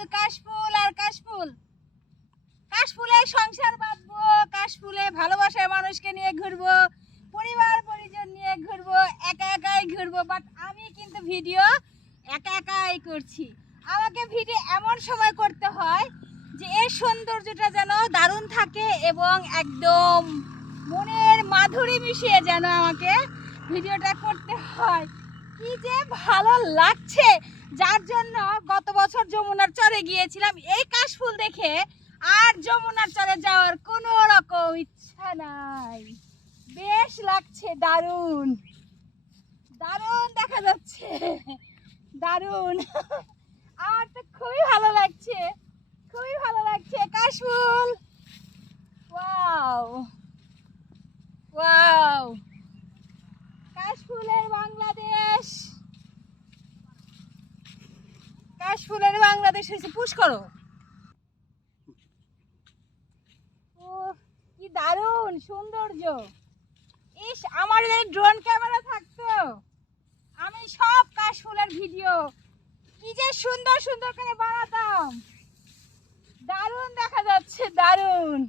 শুধু কাশফুল আর কাশফুল। কাশফুলে সংসার বাঁধবো, কাশফুলে ভালোবাসার মানুষকে নিয়ে ঘুরবো, পরিবার, পরিজন নিয়ে ঘুরবো, একা একাই ঘুরবো। বাট আমি কিন্তু ভিডিও একা একাই করছি। আমাকে ভিডিও এমন সময় করতে হয় যে এর সৌন্দর্যটা যেন দারুণ থাকে এবং একদম মনের মাধুরী মিশিয়ে যেন আমাকে ভিডিওটা করতে হয়। কি যে ভালো লাগছে! যার জন্য গত বছর যমুনার চরে গিয়েছিলাম। এই কাশফুল দেখে আর যমুনার চরে যাওয়ার কোনো রকম ইচ্ছা নাই। বেশ লাগছে, দারুণ। দারুণ দেখা যাচ্ছে। দারুণ। আমার তো খুবই ভালো লাগছে। খুবই ভালো লাগছে কাশফুল। কাশফুলের বাংলাদেশ হয়েছে পুশ করো। ও কি দারুণ সৌন্দর্য। ইস, আমার ড্রোন ক্যামেরা থাকতো। আমি সব কাশফুলের ভিডিও কি যে সুন্দর সুন্দর করে বানাতাম। দারুণ দেখা যাচ্ছে, দারুণ।